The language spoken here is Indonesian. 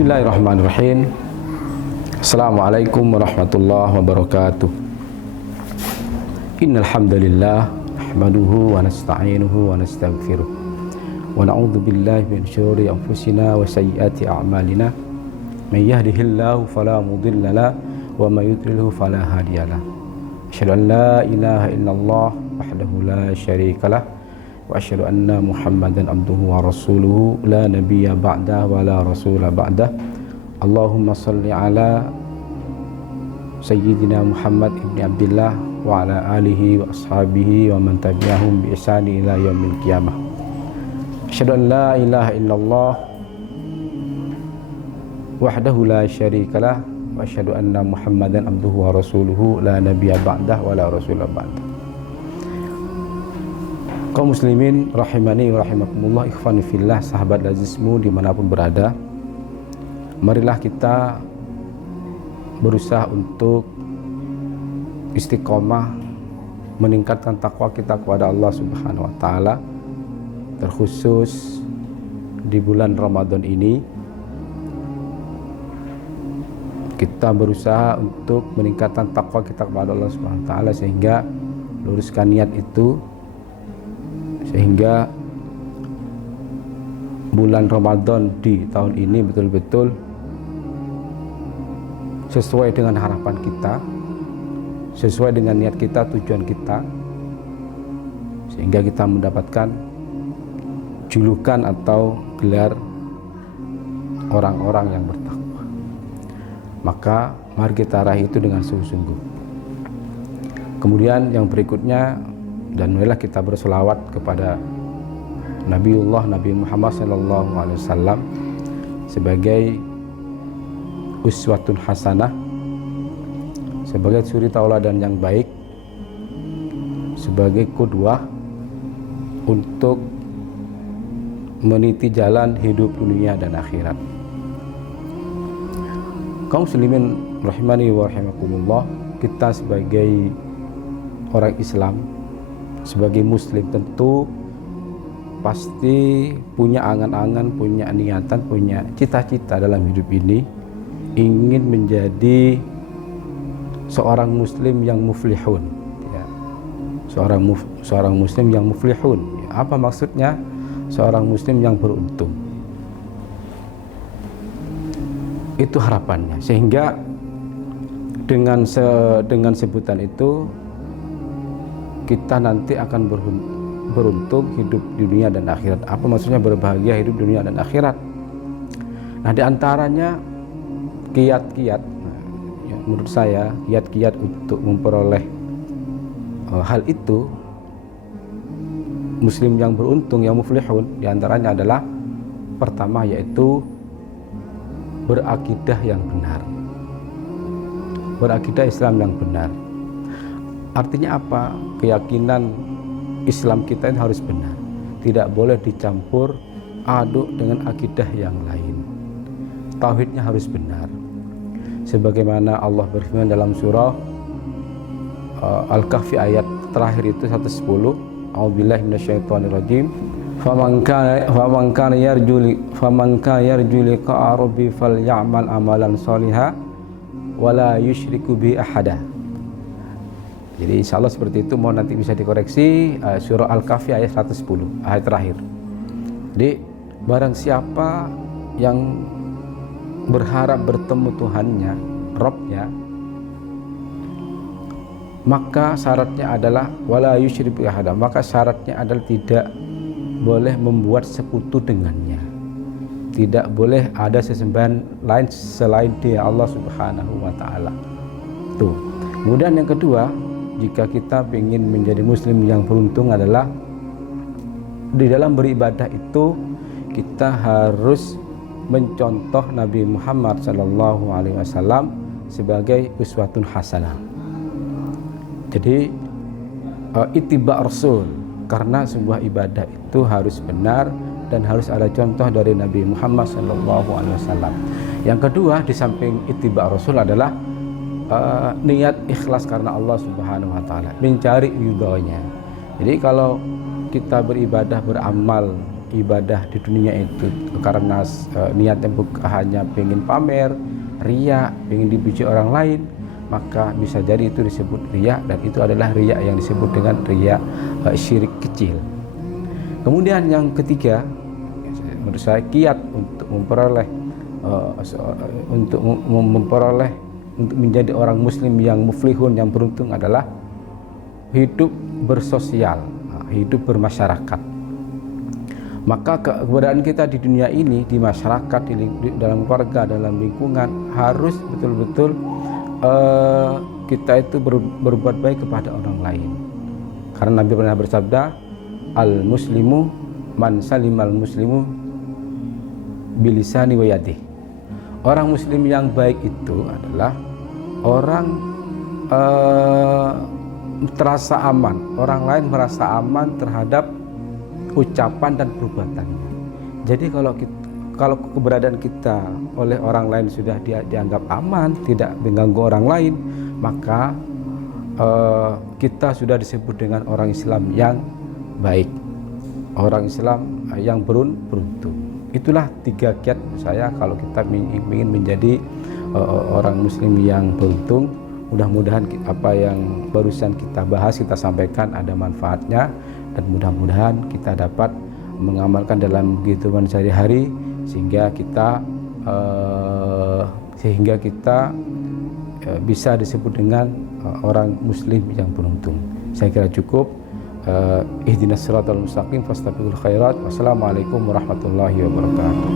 Bismillahirrahmanirrahim. Assalamualaikum warahmatullahi wabarakatuh. Innal hamdalillah nahmaduhu wa nasta'inuhu wa nastaghfiruh wa na'udzu billahi min syururi anfusina wa sayyiati a'malina. May yahdihillahu fala mudilla lahu wa may yudlilhu fala hadiyalah. Asyhadu an la ilaha illallah wahdahu la syarikalah wa asyhadu anna Muhammadan abduhu wa rasuluhu la nabiyya ba'dah wa la rasula ba'dah. Allahumma salli ala sayyidina Muhammad ibni Abdillah wa ala alihi wa ashabihi wa man tabi'ahum bi ihsani ila yaumil qiyamah. Asyhadu an la ilaha illallah wahdahu la syarikalah wa asyhadu anna Muhammadan abduhu wa rasuluhu la nabiyya ba'dah wa la rasula ba'dah. Kaum muslimin rahimani wa rahimakumullah, ikhwani fillah, sahabat lazismu dimanapun berada, marilah kita berusaha untuk istiqomah meningkatkan takwa kita kepada Allah Subhanahu wa taala, terkhusus di bulan Ramadan ini. Kita berusaha untuk meningkatkan takwa kita kepada Allah Subhanahu wa taala sehingga luruskan niat itu, sehingga bulan Ramadan di tahun ini betul-betul sesuai dengan harapan kita, sesuai dengan niat kita, tujuan kita, sehingga kita mendapatkan julukan atau gelar orang-orang yang bertakwa. Maka mari kita raih itu dengan sungguh-sungguh. Kemudian yang berikutnya, dan marilah kita berselawat kepada Nabiullah Nabi Muhammad SAW sebagai uswatun hasanah, sebagai suri tauladan yang baik, sebagai qudwah untuk meniti jalan hidup dunia dan akhirat. Kaum muslimin rahimani wa rahimakumullah, kita sebagai orang Islam, sebagai muslim tentu pasti punya angan-angan, punya niatan, punya cita-cita dalam hidup ini, ingin menjadi seorang muslim yang muflihun, ya. Seorang muslim yang muflihun, ya. Apa maksudnya? Seorang muslim yang beruntung. Itu harapannya, sehingga dengan sebutan itu kita nanti akan beruntung hidup di dunia dan akhirat. Apa maksudnya berbahagia hidup dunia dan akhirat? Nah, di antaranya kiat-kiat, ya, menurut saya kiat-kiat untuk memperoleh hal itu, muslim yang beruntung, yang muflihun, di antaranya adalah pertama yaitu berakidah yang benar, berakidah Islam yang benar. Artinya apa? Keyakinan Islam kita ini harus benar, tidak boleh dicampur aduk dengan akidah yang lain. Tauhidnya harus benar, sebagaimana Allah berfirman dalam surah Al-Kahfi ayat terakhir itu 110, A'udzubillahi minasyaitonirrajim. Faman kana yarju liqa'a rabbi falyamal amalan shalihan wala yusyriku bi ahada. Jadi insya Allah seperti itu, mohon nanti bisa dikoreksi, surah Al-Kahfi ayat 110, ayat terakhir. Jadi barang siapa yang berharap bertemu Tuhannya, Rabbnya, maka syaratnya adalah wala yusyriku ahada, maka syaratnya adalah tidak boleh membuat sekutu dengannya, tidak boleh ada sesembahan lain selain Dia, Allah Subhanahu wa taala. Tuh. Kemudian yang kedua, jika kita ingin menjadi muslim yang beruntung adalah di dalam beribadah itu kita harus mencontoh Nabi Muhammad SAW sebagai uswatun hasanah. Jadi ittiba' rasul, karena sebuah ibadah itu harus benar dan harus ada contoh dari Nabi Muhammad SAW. Yang kedua, di samping ittiba' rasul adalah niat ikhlas karena Allah Subhanahu wa taala, mencari ridhonya. Jadi kalau kita beribadah, beramal ibadah di dunia itu karena niatnya bukan hanya pengen pamer, riya, pengen dipuji orang lain, maka bisa jadi itu disebut riya, dan itu adalah riya yang disebut dengan riya syirik kecil. Kemudian yang ketiga, menurut saya kiat untuk memperoleh untuk menjadi orang muslim yang muflihun, yang beruntung, adalah hidup bersosial, hidup bermasyarakat. Maka keberadaan kita di dunia ini, di masyarakat, dalam keluarga, dalam lingkungan, harus betul-betul kita itu berbuat baik kepada orang lain. Karena Nabi pernah bersabda, al-muslimu man salimal muslimu bilisani wa yadih. Orang muslim yang baik itu adalah orang terasa aman, orang lain merasa aman terhadap ucapan dan perbuatannya. Jadi kalau keberadaan kita oleh orang lain sudah dianggap aman, tidak mengganggu orang lain, maka kita sudah disebut dengan orang Islam yang baik, orang Islam yang beruntung. Itulah 3 kiat saya kalau kita ingin menjadi orang muslim yang beruntung. Mudah-mudahan apa yang barusan kita bahas, kita sampaikan, ada manfaatnya, dan mudah-mudahan kita dapat mengamalkan dalam kehidupan sehari-hari sehingga kita bisa disebut dengan orang muslim yang beruntung. Saya kira cukup. Ihdinas siratal mustaqim fastabiqul khairat. Wassalamualaikum warahmatullahi wabarakatuh.